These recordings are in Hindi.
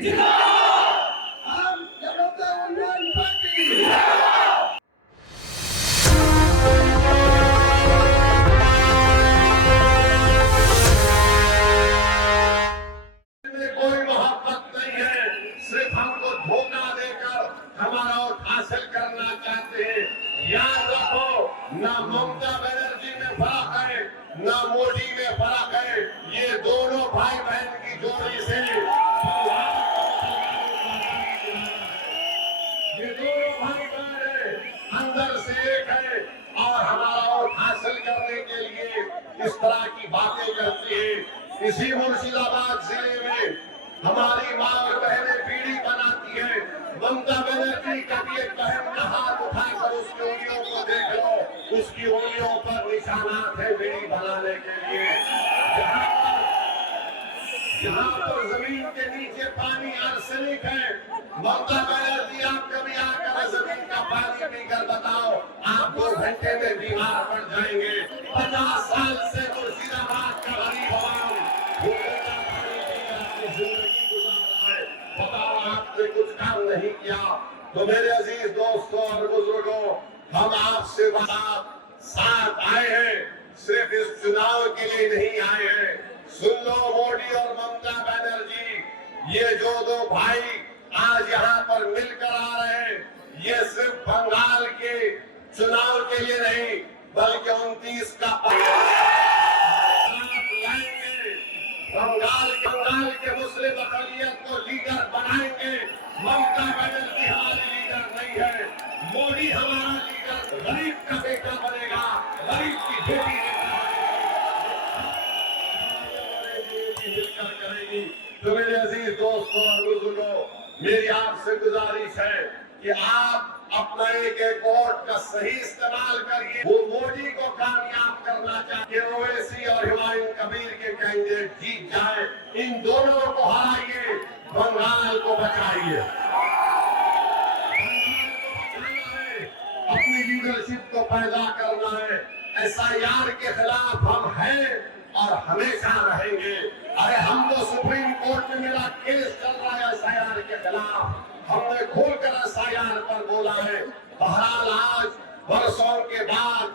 आम जनता उन्नयन पार्टी में कोई मोहब्बत नहीं है, सिर्फ हमको धोखा देकर हमारा वोट हासिल करना चाहते हैं। याद रखो, ना ममता बनर्जी में फर्क है, ना मोदी में फर्क है। ये दोनों भाई बहन की जोड़ी से ये दोनों भाई बहन है, अंदर से एक है और हमारा वोट हासिल करने के लिए इस तरह की बातें करती है। इसी मुर्शिदाबाद जिले में हमारी माँ और बहनें बीड़ी बनाती है। ममता बनर्जी कभी एक बहन का हाथ उठाकर उसकी उंगलियों को देख लो, उसकी उंगलियों पर निशानात है बीड़ी बनाने के लिए। यहाँ पर जमीन के नीचे पानी आर्सेनिक है। ममता बनर्जी आप कभी आकर जमीन का पानी पीकर बताओ, आप 2 घंटे में बीमार पड़ जाएंगे। 50 साल से मुर्शिदाबाद का गरीब आवाम जिंदगी गुजार रहा है, बताओ आपने कुछ काम नहीं किया। तो मेरे अजीज दोस्तों और बुजुर्गों, हम आपसे साथ आए हैं, सिर्फ इस चुनाव के लिए नहीं आए हैं। सुन लो मोदी और ममता बनर्जी, ये जो 2 भाई आज यहाँ पर मिलकर आ रहे हैं, ये सिर्फ बंगाल के चुनाव के लिए नहीं बल्कि 29 का बंगाल के मुस्लिम अक़लियत को लीडर बनाएंगे। ममता बनर्जी हमारी लीडर नहीं है, मोदी हमारा लीडर गरीब का बेटा बनेगा, गरीब की बेटी मिलकर करेगी। तो मेरे अजीज दोस्तों और बुजुर्गों, मेरी आपसे गुजारिश है कि आप अपना एक वोट का सही इस्तेमाल करिए। वो मोदी को कामयाब करना चाहते, ओवैसी और हुमायूं कबीर के कैंडिडेट जीत जाए, इन दोनों को हराइए, बंगाल को बचाइए। अपनी लीडरशिप को पैदा करना है। SIR के खिलाफ हम हैं और हमेशा रहेंगे। अरे हम तो सुप्रीम कोर्ट में मेरा केस चल रहा है SIR के खिलाफ, हमने खोलकर SIR पर बोला है। बहरहाल आज वर्षों के बाद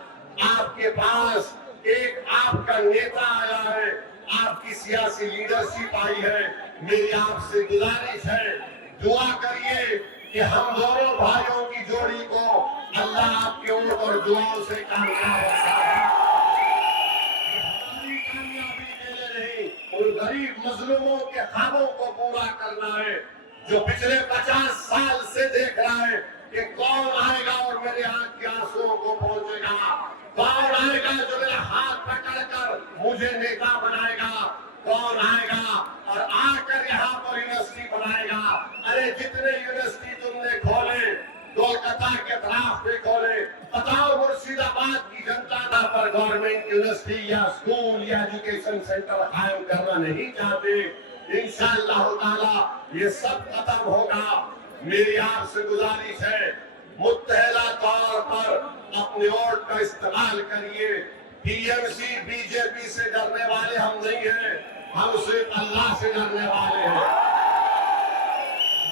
आपके पास एक आपका नेता आया है, आपकी सियासी लीडरशिप आई है। मेरी आपसे गुजारिश है, दुआ करिए कि हम दोनों भाइयों की जोड़ी को अल्लाह आपके वोट और दुआओं से कामयाब उन गरीब मजलूमों के ख्वाबों को पूरा करना है, जो पिछले 50 साल से देख रहा है कि कौन आएगा और मेरे आंख के आंसुओं को पहुंचेगा, कौन आएगा जो मेरा हाथ पकड़कर मुझे नेता बनाएगा, कौन आएगा और आकर यहाँ पर यूनिवर्सिटी बनाएगा। अरे जितने यूनिवर्सिटी तुमने खोले, कोलकाता के खिलाफ भी खोले, बताओ मुर्शिदाबाद की जनता पर गवर्नमेंट यूनिवर्सिटी या स्कूल या एजुकेशन सेंटर कायम करना नहीं चाहते। इंशाअल्लाह ताला ये सब खत्म होगा। मेरी आपसे गुजारिश है, मुत्तहदा तौर पर अपने वोट का इस्तेमाल करिए। टीएमसी बीजेपी से डरने वाले हम नहीं हैं, हम सिर्फ अल्लाह से डरने वाले हैं।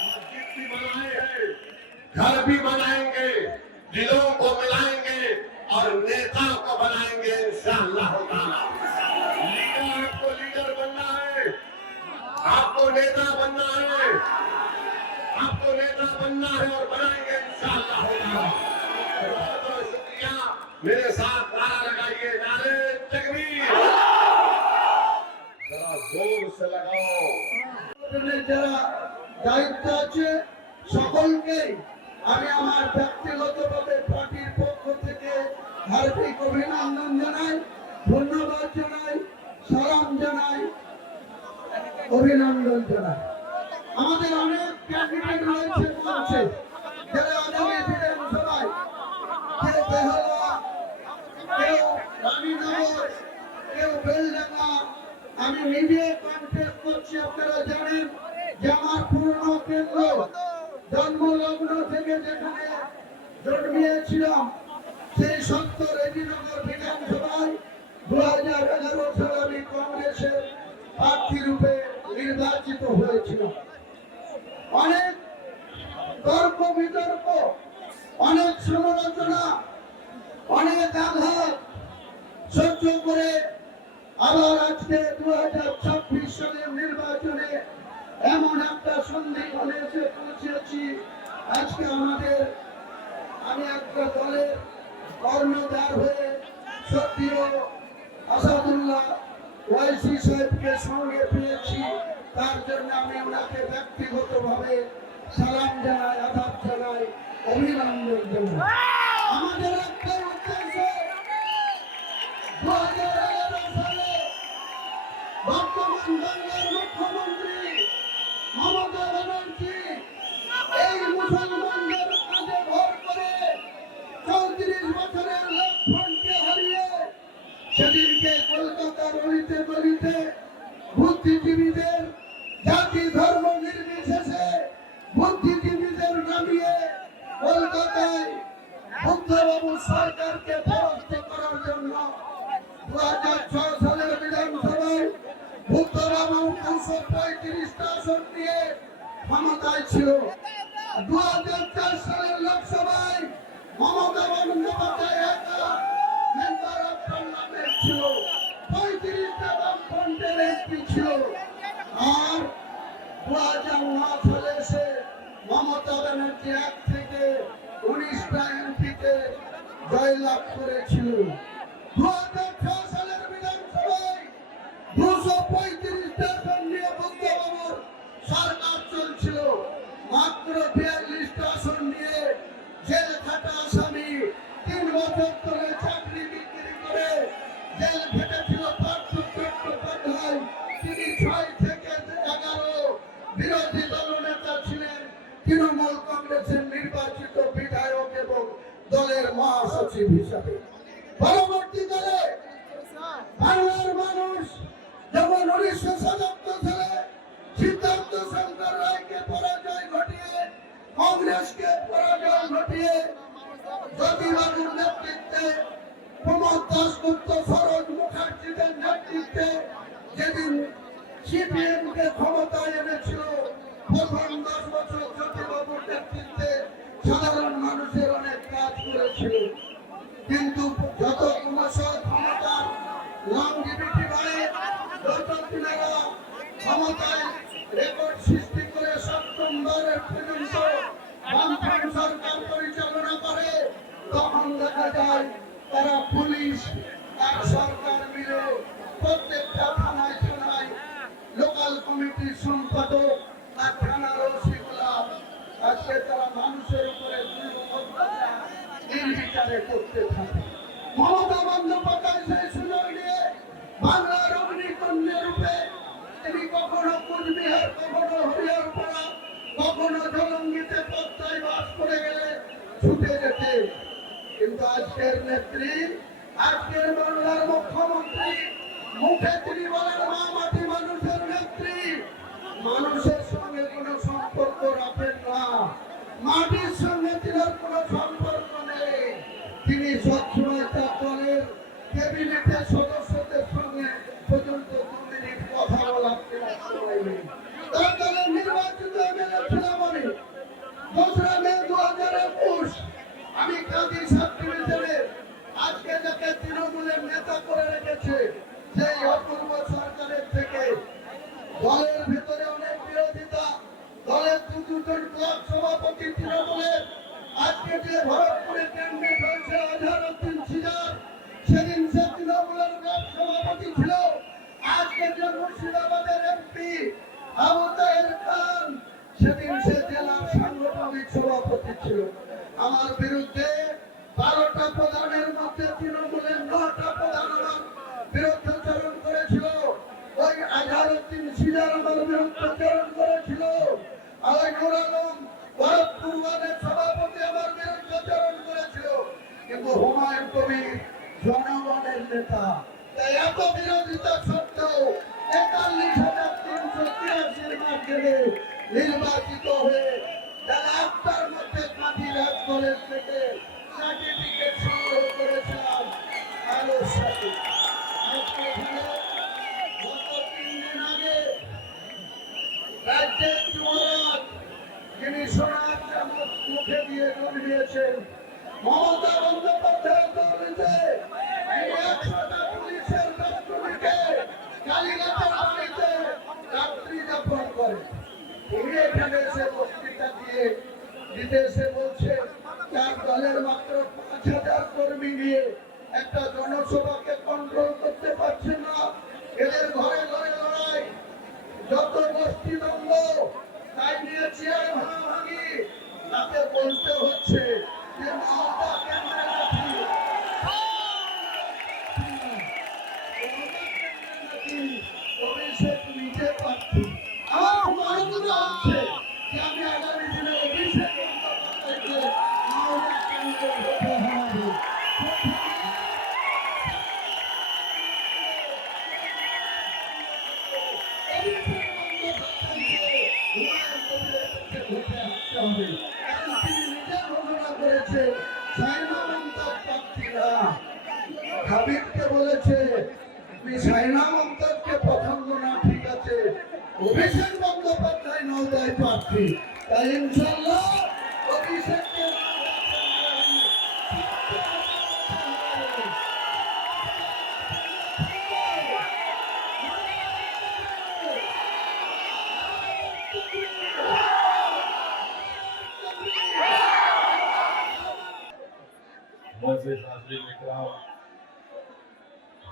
मस्जिद भी बनाए हैं, घर भी बनाएंगे, दिलों को मिलाएंगे और नेता को बनाएंगे इंशाअल्लाह ताला। आपको लीडर बनना है, आपको नेता बनना है, आपको नेता बनना है और बनाएंगे इंशाअल्लाह ताला। बहुत बहुत शुक्रिया। मेरे साथ नारा लगाइए, नारे तकबीर। जरा जोर से लगाओ। যারা দায়িত্ব আছে সকলকে আমি আমার ব্যক্তিগতভাবে পার্টির পক্ষ থেকে হার্দিক অভিনন্দন জানাই, ধন্যবাদ জানাই, সালাম জানাই, অভিনন্দন জানাই। আমাদের অনেক ক্যান্ডিডেট রয়েছে মঞ্চে, যারা আগামী বিধানসভায় কেউ বেহালা, কেউ রানীনগর, কেউ বেলডাঙ্গা। আমি নিজে কন্টেস্ট করছি। আপনারা জানেন যে আমার পুরনো কেন্দ্র জন্মলগ্ন থেকে যেখানে জন্মিয়েছিলাম সেই 70 রেজিনগর বিধানসভায় 2011 সালে আমি কংগ্রেসের প্রার্থী রূপে নির্বাচিত হয়েছিলাম। অনেক তর্ক বিতর্ক, অনেক সমালোচনা, অনেক আঘাত সহ্য করে আবার আজকে 2026 সালের নির্বাচনে এমন একটা সন্ধিক্ষণে এসে পৌঁছেছি। আজকে আমি একটা দলের কর্ণধার হয়ে সত্যিও আসাদুল্লাহ ওয়াইসি সাহেবকে সঙ্গে পেয়েছি। তার জন্য আমি ওনাকে ব্যক্তিগতভাবে সালাম জানাই, আদাব জানাই, অভিনন্দন জানাই। আমাদের একটা উদ্দেশ্য 2011 সালে বর্তমান বাংলার মুখ্যমন্ত্রী মমতা ব্যানার্জি এই মুসলমানদের কাঁধে ভর করে 34 বছরের লক্ষ্মণকে হারিয়ে সেদিনকে কলকাতার অলিতে গলিতে বুদ্ধিজীবীদের জাতি ধর্ম নির্বিশেষে বুদ্ধিজীবীদের নামিয়ে কলকাতায় বুদ্ধবাবু সরকারকে পরাস্ত করার জন্য 2006 সালের বিধানসভায় বুদ্ধবাবু 235টা আসন নিয়ে ক্ষমতায় ছিল। 2004 সালের লোকসভায় মমতা বন্দ্যোপাধ্যায় একা মেম্বার অফ পার্লামেন্ট ছিল, 35টা বামফ্রন্টের এমপি ছিল। আর 2009 সালে এসে মমতা ব্যানার্জি 1 থেকে 19টা এমপিতে জয়লাভ করেছিল। 2006 সালের বিধানসভায় 235টা আসন নিয়ে বুদ্ধবাবুর সরকার চলছিল। মাত্র 42টা আসন নিয়ে জেল খাটা আসামি 3 বছর ধরে চাকরি বিক্রি করে জেল খেটেছিল পার্থ চট্টোপাধ্যায়। তিনি 6 থেকে 11 বিরোধী দলনেতা ছিলেন, তৃণমূল কংগ্রেসের নির্বাচিত বিধায়ক এবং দলের মহাসচিব হিসাবে। পরবর্তীকালে বাংলার মানুষ যখন 1977 সালে সিদ্ধার্থ শঙ্কর রায়কে পরাজয় ঘটিয়ে কংগ্রেসকে পরাজয় ঘটিয়ে জ্যোতিবাবুর নেতৃত্বে প্রমোদ দাশগুপ্ত, সরোজ মুখার্জিদের নেতৃত্বে যেদিন সিপিএমকে ক্ষমতায় এনেছিল, প্রথম 10 বছর জ্যোতিবাবুর নেতৃত্বে সাধারণ মানুষের অনেক কাজ করেছিল। কিন্তু যত ক্রমশ ক্ষমতার লংজিভিটি বাড়ে, যত তিনারা ক্ষমতায় রেকর্ড সৃষ্টি করে সেপ্টেম্বরের পর্যন্ত বামফ্রন্ট সরকার পরিচালনা করে, তখন দেখা যায় তারা পুলিশ আর সরকার মিলে প্রত্যেকটা থানায় থানায় লোকাল কমিটির সম্পাদক আর থানার ওসিগুলা আজকে তারা মানুষের উপরে নির্বিচারে করতে থাকে। মমতা বন্দ্যোপাধ্যায় সেই সুযোগ নিয়ে বাংলার অগ্নিকন্যা রূপে তিনি কখনো কুচবিহার, কখনো হরিহরপাড়া, কখনো জলঙ্গিতে পদ্মায় বাস করে গেলে ছুটে যেতে। কিন্তু আজকের নেত্রী, আজকের বাংলার মুখ্যমন্ত্রী মুখে তিনি বলেন মা মাটি মানুষের নেত্রী, মানুষের সঙ্গে কোনো সম্পর্ক রাখেন না, মাটির সঙ্গে তিনার কোনো সম্পর্ক নেই। তিনি সবসময় তার দলের ক্যাবিনেটের সদস্যদের সঙ্গে পর্যন্ত 2 মিনিট কথা বলার সময় নেই। তার দলের নির্বাচিত এমএলএ ছিলাম আমি। 2রা মে 2021 আমি কাজী সাবডিভিশনে আজকে যাকে তৃণমূলের নেতা করে রেখেছে, সেই অপূর্ব সরকারের থেকে দলের ভিতরে অনেক বিরোধিতা, দলের 2জন ব্লক সভাপতি তৃণমূলের, আজকে যে ভরতপুরে ক্যান্ডিডেট হয়েছে আজহারউদ্দিন সিজার, সেদিন সে তৃণমূলের ব্লক সভাপতি ছিল। আজকে যে মুর্শিদাবাদের এমপি আবু তাহের খান, সেদিন সে জেলার সাংগঠনিক সভাপতি ছিল। আমার বিরুদ্ধে 12টা প্রধানের মধ্যে তৃণমূলের 9টা প্রধান আমার বিরুদ্ধাচরণ করেছিল। ওই আজহারউদ্দিন সিজার আমার বিরুদ্ধাচরণ করেছিল। ওই নুর আলম ভরতপুর ওয়ার্ডের সভাপতি আমার বিরুদ্ধাচরণ করেছিল। কিন্তু হুমায়ুন কবির জনগণের নেতা, তাই এত বিরোধিতা সত্ত্বেও 41,383 মার্কেটে নির্বাচিত হয়ে যারা 8টার মধ্যে কাঁথি রাজ কলেজ থেকে সার্টিফিকেট সংগ্রহ করেছিলাম। আরো সাথে আজকে গত 3 দিন আগে রাজ্যের যুবরাজ তিনি সোনার চামচ মুখে দিয়ে জন্মিয়েছেন। মমতা বন্দ্যোপাধ্যায়ের দলতে তিনি 100টা পুলিশের বেষ্টনীকে কালীঘাটের বাড়িতে রাত্রি যাপন করেন। তিনি এখানে এসে বক্তৃতা দিতে এসে বলছে তার দলের মাত্র 5000 কর্মী নিয়ে একটা জনসভাকে কন্ট্রোল করতে পারছে না। এদের ঘরে ঘরে লড়াই, যত গোষ্ঠী দ্বন্দ্ব, তাই নিয়ে চেয়ার ভাঙাভাঙি, তাকে বলতে হচ্ছে যে মমতা কেন্দ্রে নাকি অভিষেক নিজে প্রার্থী। আমার খুব আনন্দ হচ্ছে যে আমি আগামী দিনে অভিষেক বন্দ্যোপাধ্যায়কে মমতা কেন্দ্রে ভোটে হারাবো। হাবিবকে বলেছে তুমি সাইনা মমতাজকে পছন্দ না, ঠিক আছে, অভিষেক বন্দ্যোপাধ্যায় নওদায় প্রার্থী, তাই ইনশাল্লাহ অভিষেককে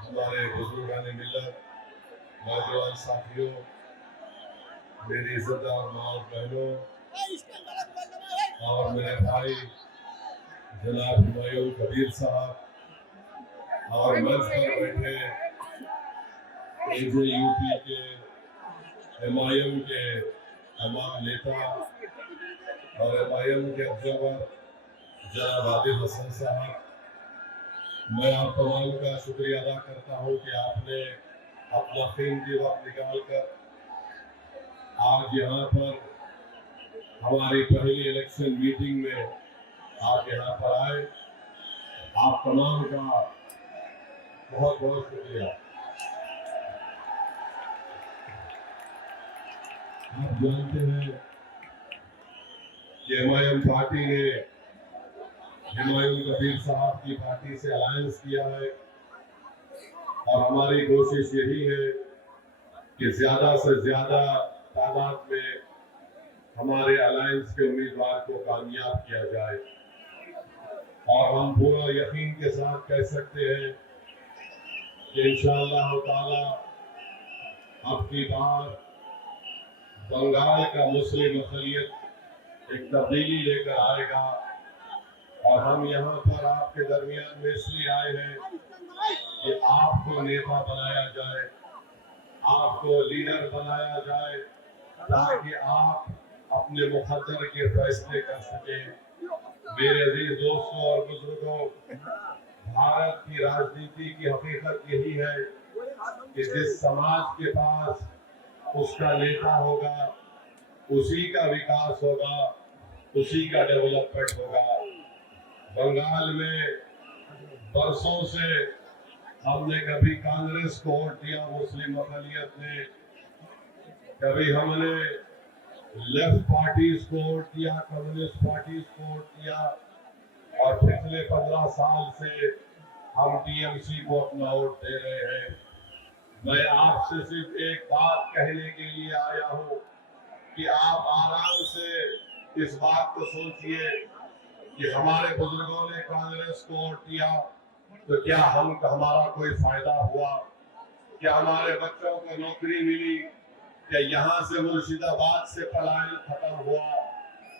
हमारे बुजुर्गान मिल्लत, नौजवान साथियों, मेरी इज्जतदार माँ और बहनों और मेरे भाई जनाब हुमायूं कबीर साहब और मंच पर बैठे AJUP के MIM के तमाम नेता और MIM के ऑब्जर्वर जनाब आदिल हसन साहब, मैं आप तमाम का शुक्रिया अदा करता हूं कि आपने अपना कीमती वक्त निकाल कर आज यहाँ पर हमारी पहली इलेक्शन मीटिंग में आप यहाँ पर आए। आप तमाम का बहुत बहुत शुक्रिया। आप जानते हैं कि MIM पार्टी ने हुमायूं कबीर साहब की पार्टी से अलायंस किया है और हमारी कोशिश यही है कि ज्यादा से ज्यादा तादाद में हमारे अलायंस के उम्मीदवार को कामयाब किया जाए। और हम पूरा यकीन के साथ कह सकते हैं कि इंशाअल्लाह ताला अब की बार बंगाल का मुस्लिम अक़लियत एक तब्दीली लेकर आएगा और हम यहाँ पर आपके दरमियान में इसलिए आए हैं कि आपको नेता बनाया जाए, आपको लीडर बनाया जाए, ताकि आप अपने मुक़द्दर के फैसले कर सकें। मेरे अजीज दोस्तों और बुजुर्गों, भारत की राजनीति की हकीकत यही है कि जिस समाज के पास उसका नेता होगा, उसी का विकास होगा, उसी का डेवलपमेंट होगा। बंगाल में बरसों से हमने कभी कांग्रेस को वोट दिया मुस्लिम अक़लियत ने, कभी हमने लेफ्ट पार्टीज को वोट दिया, कम्युनिस्ट पार्टीज को वोट दिया, और पिछले 15 साल से हम TMC को अपना वोट दे रहे हैं। मैं आपसे सिर्फ एक बात कहने के लिए आया हूँ कि आप आराम से इस बात को सोचिए कि हमारे बुजुर्गों ने कांग्रेस को वोट दिया तो क्या हमारा कोई फायदा हुआ? क्या हमारे बच्चों को नौकरी मिली? क्या यहाँ से मुर्शिदाबाद से पलायन खत्म हुआ?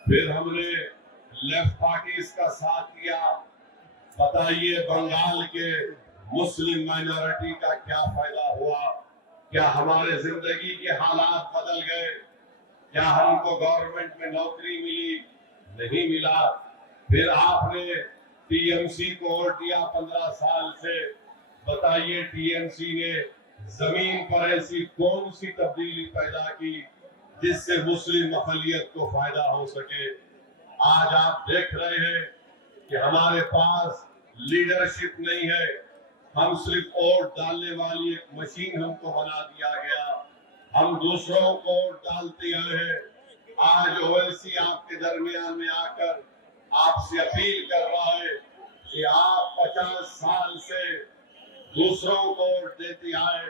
फिर हमने लेफ्ट पार्टीज का साथ दिया। बताइए बंगाल के मुस्लिम माइनॉरिटी का क्या फायदा हुआ? क्या हमारे जिंदगी के हालात बदल गए? क्या हमको गवर्नमेंट में नौकरी मिली? नहीं मिला। फिर आपने TMC को वोट दिया 15 साल से। बताइए TMC ने जमीन पर ऐसी कौन सी तब्दीली पैदा की जिससे मुस्लिम अक़लियत को फायदा हो सके? आज आप देख रहे हैं कि हमारे पास लीडरशिप नहीं है। हम सिर्फ वोट डालने वाली एक मशीन हमको बना दिया गया। हम दूसरों को वोट डालते आए हैं। आज ओवैसी आपके दरमियान में आकर आपसे अपील कर रहा है कि आप 50 साल से दूसरों को वोट देते आए,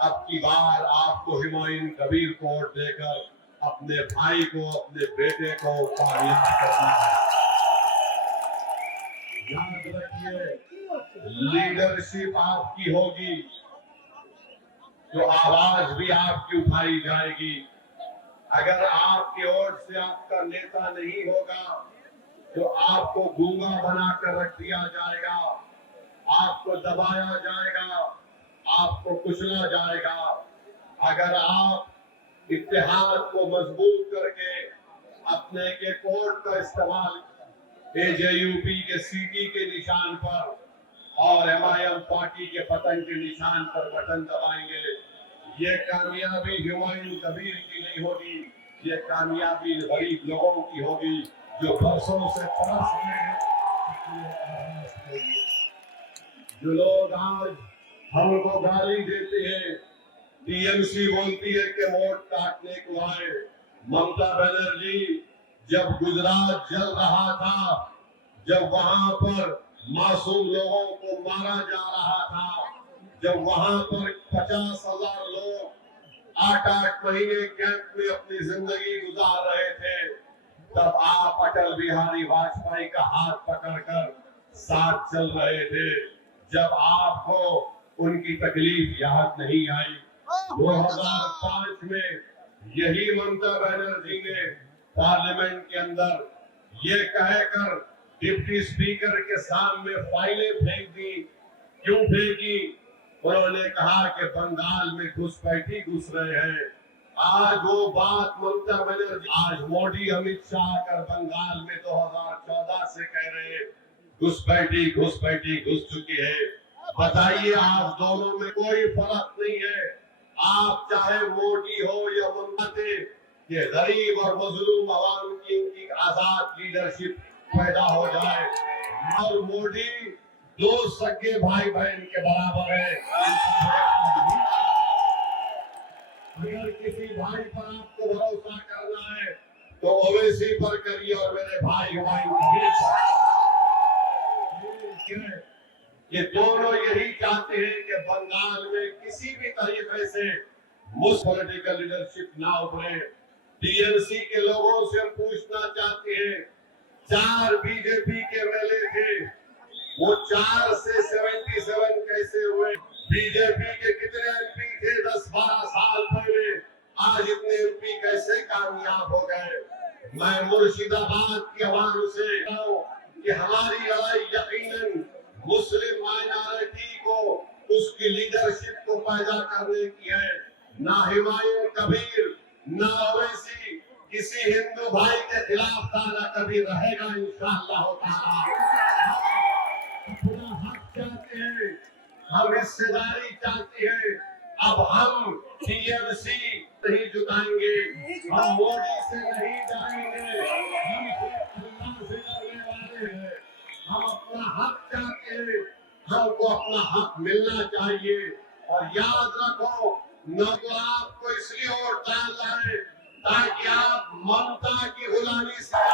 अब की बार आपको हुमायूं कबीर को वोट देकर अपने भाई को, अपने बेटे को कामयाब करना है। याद रखिए, लीडरशिप आपकी होगी तो आवाज भी आपकी उठाई जाएगी। अगर आपकी ओर से आपका नेता नहीं होगा तो आपको गूंगा बनाकर रख दिया जाएगा, आपको दबाया जाएगा, आपको कुचला जाएगा। अगर आप इत्तेहाद को मजबूत करके अपने के कोर्ट का इस्तेमाल एजेयूपी के सीटी के निशान पर और एमआईएम पार्टी के पतन के निशान पर बटन दबाएंगे, ये कामयाबी हुमायूं कबीर की नहीं होगी, ये कामयाबी गरीब लोगों की होगी जो बरसों से तरस रहे हैं। जो लोग आज हमको गाली देते हैं, टीएमसी बोलती है कि वोट काटने को आए। ममता बनर्जी जब गुजरात जल रहा था, जब वहां पर मासूम लोगों को मारा जा रहा था, जब वहां पर 50,000 लोग 8-8 महीने कैंप में अपनी जिंदगी गुजार रहे थे, तब आप अटल बिहारी वाजपेयी का हाथ पकड़कर साथ चल रहे थे। जब आपको उनकी तकलीफ याद नहीं आई, 2005 में यही ममता बनर्जी ने पार्लियामेंट के अंदर ये कहकर डिप्टी स्पीकर के सामने फाइलें फेंक दी। क्यों फेंकी? उन्होंने कहा कि बंगाल में घुसपैठी घुस रहे हैं। आज वो बात ममता बनर्जी, आज मोदी अमित शाह कर बंगाल में 2014 से कह रहे हैं घुसपैठी घुसपैठी घुस चुकी है। बताइए, आप दोनों में कोई फर्क नहीं है। आप चाहे मोदी हो या ममता, ये गरीब और मजलूम आवाम की इनकी आजाद लीडरशिप पैदा हो जाए। और मोदी दो सगे भाई बहन के बराबर है। अगर किसी भाई पर आपको भरोसा करना है तो ओवैसी पर करिए और मेरे भाई ये दोनों यही चाहते हैं कि बंगाल में किसी भी तरीके से पॉलिटिकल लीडरशिप ना उभरे। टीएमसी के लोगों से हम पूछना चाहते हैं, 4 बीजेपी के एमएलए थे, वो 4 से 77 कैसे हुए? बीजेपी के कितने एमपी थे 10-12 साल पहले, आज इतने एमपी कैसे कामयाब हो गए? मैं मुर्शिदाबाद के आवाम से कहूं कि हमारी लड़ाई यकीनन मुस्लिम माइनॉरिटी को, उसकी लीडरशिप को पैदा करने की है। ना हुमायूं कबीर, ना ओवैसी किसी हिंदू भाई के खिलाफ था, ना कभी रहेगा इंशाअल्लाह ताला। अपना हक चाहते हैं, हम हिस्सेदारी चाहते हैं। अब हम टीएमसी नहीं जुटाएंगे, हम मोदी से नहीं जाएंगे, हम अल्लाह से डरने वाले हैं। हम अपना हक चाहते हैं, हमको अपना हक मिलना चाहिए। और याद रखो, न तो आपको इसलिए वोट डालना है ताकि आप ममता की गुलामी से,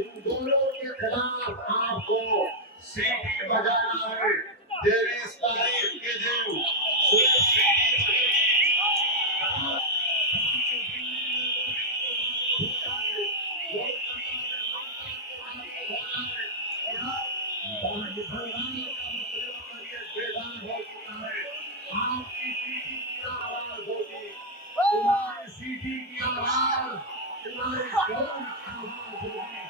इन दोनों के खिलाफ आपको सीटी बजाना है। 23 तारीख के दिन सिर्फ सीटी बजेगी। आपकी सीटी की आवाज होगी, तुम्हारी सीटी की आवाज, तुम्हारी कौन आवाज होगी,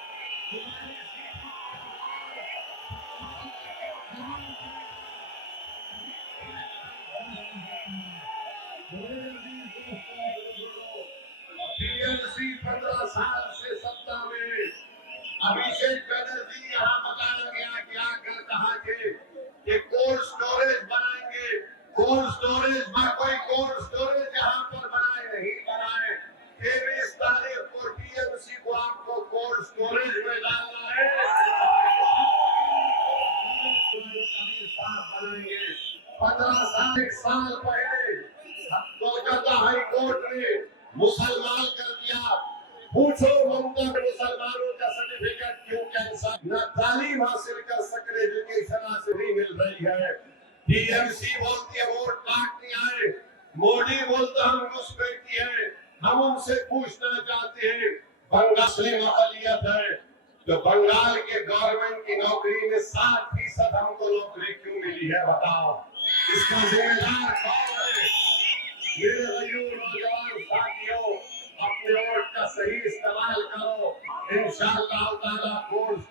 तुम्हारी टीएमसी 15 साल से सत्ता में, अभिषेक बनर्जी यहाँ बताया गया क्या कर कहा थे कि कोल्ड स्टोरेज बनाएंगे। कोल्ड स्टोरेज में कोई कोल्ड स्टोरेज यहाँ पर बनाए नहीं बनाए। 23 तारीख को टीएमसी को आपको कोल्ड स्टोरेज में डालना है। बनाएंगे 15 साल, 1 साल पहले कोलकाता हाई कोर्ट ने मुसलमान कर दिया। पूछो ममता ने मुसलमानों का सर्टिफिकेट क्यों कैंसल? न तालीम हासिल कर सक रहे एजुकेशन हासिल नहीं मिल रही है। टीएमसी बोलती है वोट काटने आए, मोदी बोलता हम घुसपैठी है। हम उनसे पूछना चाहते हैं, बंगाल मुस्लिम अकलियत है तो बंगाल के गवर्नमेंट की नौकरी में 60% हमको नौकरी क्यों मिली है? बताओ, इसका जिम्मेदार कौन है? मेरे गयूर नौजवान साथियों, अपने वोट का सही इस्तेमाल करो। इंशाअल्लाह ताला कोर्स